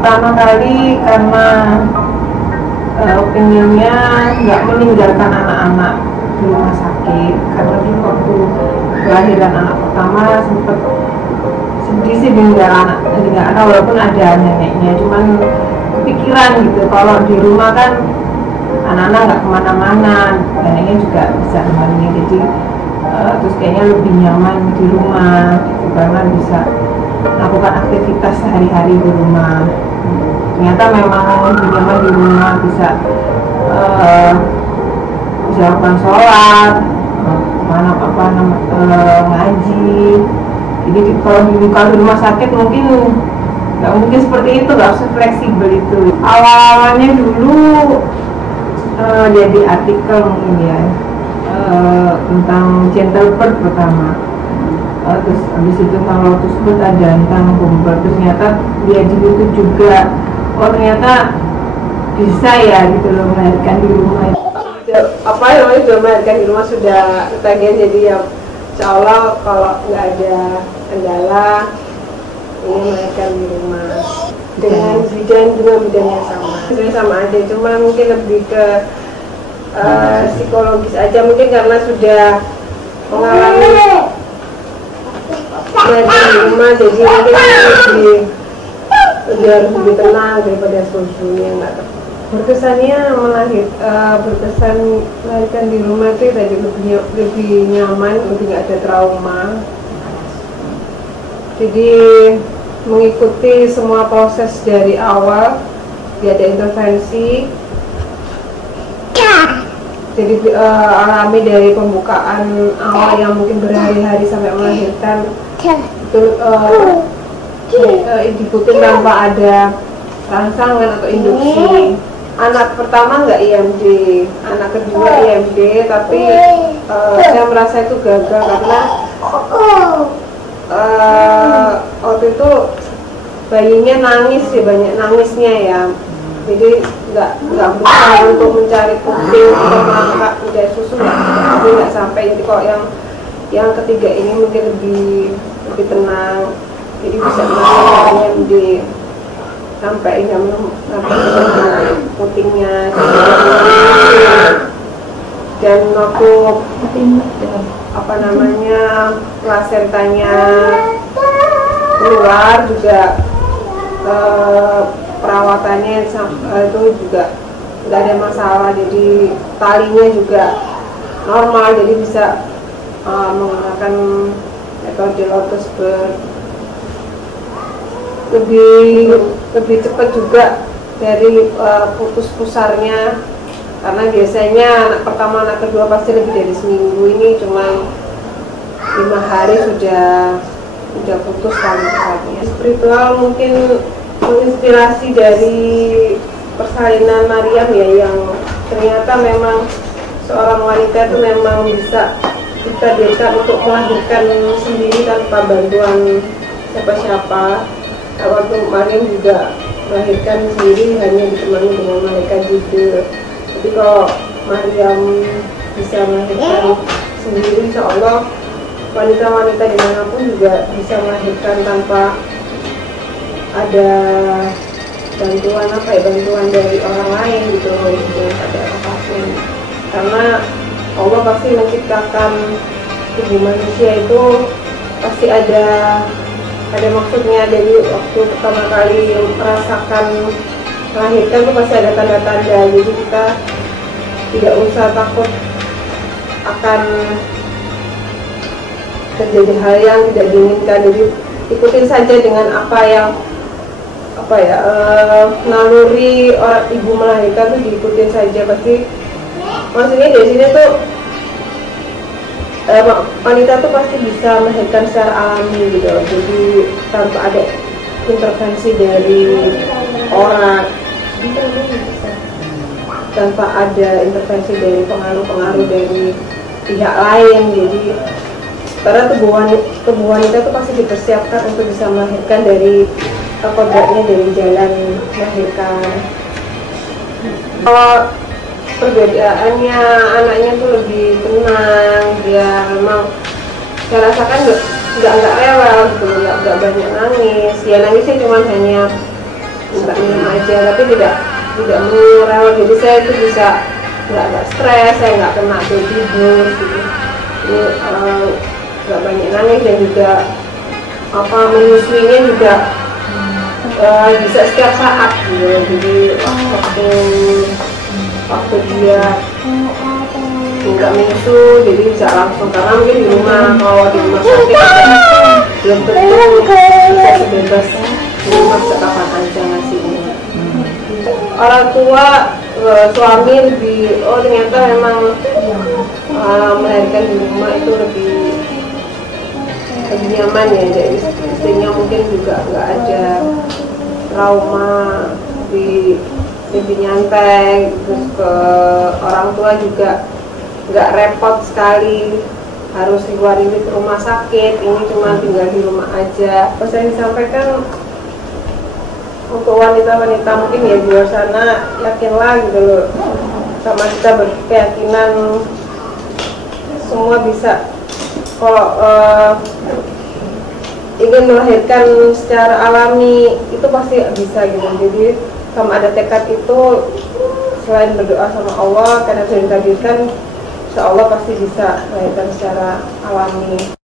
pertama kali karena pengennya nggak meninggalkan anak-anak di rumah sakit, karena di waktu kelahiran anak pertama sempat sedih sih tinggal anak walaupun ada neneknya, cuman kepikiran gitu kalau di rumah kan anak-anak nggak kemana-mana, neneknya juga bisa kemana, jadi terus kayaknya lebih nyaman di rumah gitu, karena bisa melakukan aktivitas sehari-hari di rumah. Ternyata memang lebih nyaman di rumah, bisa lakukan sholat, ngaji. Jadi kalau di rumah sakit mungkin nggak mungkin seperti itu, nggak fleksibel itu. Awalnya dulu jadi artikel mungkin ya, tentang gentle birth pertama, terus habis itu tentang lotus birth, ada tentang home birth. Ternyata dia di situ juga, oh ternyata bisa ya gitu loh melahirkan di rumah. Apa namanya, sudah melahirkan di rumah, sudah ketagihan, jadi ya insya Allah kalau nggak ada kendala ini melahirkan di rumah dengan bidan yang sama. Sebenarnya sama aja, cuma mungkin lebih ke psikologis aja, mungkin karena sudah mengalami melahirkan di rumah, jadi mungkin lebih tenang daripada sebelumnya. Nggak berkesannya berkesan melahirkan di rumah itu tadi lebih nyaman, lebih nggak ada trauma. Jadi mengikuti semua proses dari awal, tidak ada intervensi. Jadi alami dari pembukaan awal yang mungkin berhari-hari sampai melahirkan itu diikuti tanpa ada rangsangan atau induksi. Anak pertama nggak IMD, anak kedua IMD, tapi saya merasa itu gagal karena waktu itu bayinya nangis ya, banyak nangisnya ya. Jadi nggak berusaha untuk mencari puting atau mengangkat udah susu, nggak sampai. Jadi kok yang ketiga ini mungkin lebih tenang, jadi bisa menangis di sampai putingnya. Dan waktu plasentanya keluar juga perawatannya itu juga nggak ada masalah, jadi talinya juga normal, jadi bisa menggunakan metode lotus birth. Lebih cepat juga dari putus pusarnya, karena biasanya anak pertama anak kedua pasti lebih dari seminggu, ini cuma 5 hari sudah putus tali pusarnya. Spiritual mungkin menginspirasi dari persalinan Maryam ya, yang ternyata memang seorang wanita itu memang bisa ditakdirkan untuk melahirkan sendiri tanpa bantuan siapa-siapa. Waktu Maryam juga melahirkan sendiri hanya ditemani dengan malaikat Jibril. Jadi kalau Maryam bisa melahirkan sendiri, insya Allah wanita-wanita dimanapun juga bisa melahirkan tanpa ada bantuan dari orang lain gitu, ada pasien. Karena Allah pasti menciptakan tubuh manusia itu pasti ada maksudnya. Jadi waktu pertama kali merasakan melahirkan itu pasti ada tanda-tanda, jadi kita tidak usah takut akan terjadi hal yang tidak diinginkan. Jadi ikutin saja dengan naluri orang ibu melahirkan tuh, diikutin saja pasti. Maksudnya dari sini tuh wanita tuh pasti bisa melahirkan secara alami gitu, jadi tanpa ada intervensi dari orang, tanpa ada intervensi dari pengaruh dari pihak lain. Jadi karena tubuh wanita itu pasti dipersiapkan untuk bisa melahirkan dari kodratnya, dari jalan melahirkan. Kalau perbedaannya, anaknya tuh lebih tenang, dia memang saya rasakan nggak rewel gitu, nggak banyak nangis. Dia nangisnya cuma hanya nggak minum aja, tapi tidak mengurangi. Jadi saya itu bisa nggak stres, saya nggak kena tidur gitu. Ini nggak banyak nangis, dan juga menyusuinya juga bisa setiap saat gitu. Jadi waktu dia nggak menyusu, jadi bisa langsung, karena mungkin di rumah, kalau di rumah sakit belum tentu bisa sebebas di rumah, bisa kapan aja ngasihnya. Orang tua, suami lebih, ternyata memang melahirkan di rumah itu lebih nyaman ya. Jadi istrinya mungkin juga nggak ada trauma, lebih nyantai. Terus ke orang tua juga nggak repot sekali harus keluarin ke rumah sakit, ini cuma tinggal di rumah aja. Saya disampaikan untuk wanita-wanita mungkin ya di luar sana, yakinlah gitu loh, sama kita berkeyakinan semua bisa. Kalau ingin melahirkan secara alami itu pasti bisa gitu. Jadi sama ada tekad itu, selain berdoa sama Allah karena sudah ditakdirkan, insya Allah pasti bisa melahirkan secara alami.